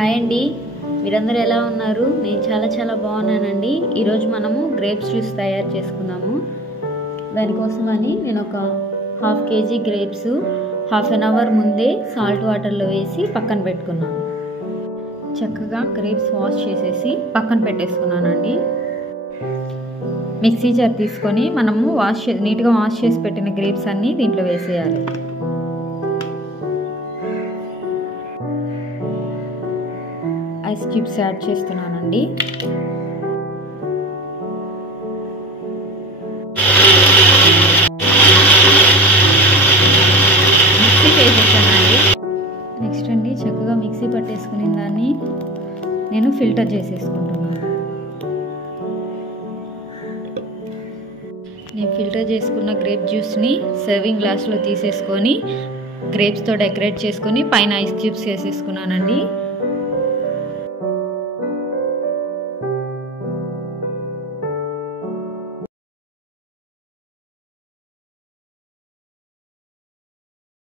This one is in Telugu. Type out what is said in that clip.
హాయ్ అండి, మీరందరూ ఎలా ఉన్నారు? నేను చాలా బాగున్నానండి. ఈరోజు మనము గ్రేప్స్ జ్యూస్ తయారు చేసుకున్నాము. దానికోసమని నేను ఒక ½ kg గ్రేప్స్ ½ an hour ముందే సాల్ట్ వాటర్లో వేసి పక్కన పెట్టుకున్నాను. చక్కగా గ్రేప్స్ వాష్ చేసేసి పక్కన పెట్టేసుకున్నానండి. మిక్సీ జార్ తీసుకొని మనము నీట్గా వాష్ చేసి పెట్టిన గ్రేప్స్ అన్నీ దీంట్లో వేసేయాలి. ఐస్ క్యూబ్స్ యాడ్ చేస్తున్నానండి. మిక్సీ వేసేసానండి. నెక్స్ట్ అండి, చక్కగా మిక్సీ పట్టేసుకుని దాన్ని నేను ఫిల్టర్ చేసేసుకుంటున్నాను. నేను ఫిల్టర్ చేసుకున్న గ్రేప్ జ్యూస్ని సర్వింగ్ గ్లాస్లో తీసేసుకొని గ్రేప్స్తో డెకరేట్ చేసుకొని పైన ఐస్ క్యూబ్స్ వేసేసుకున్నానండి.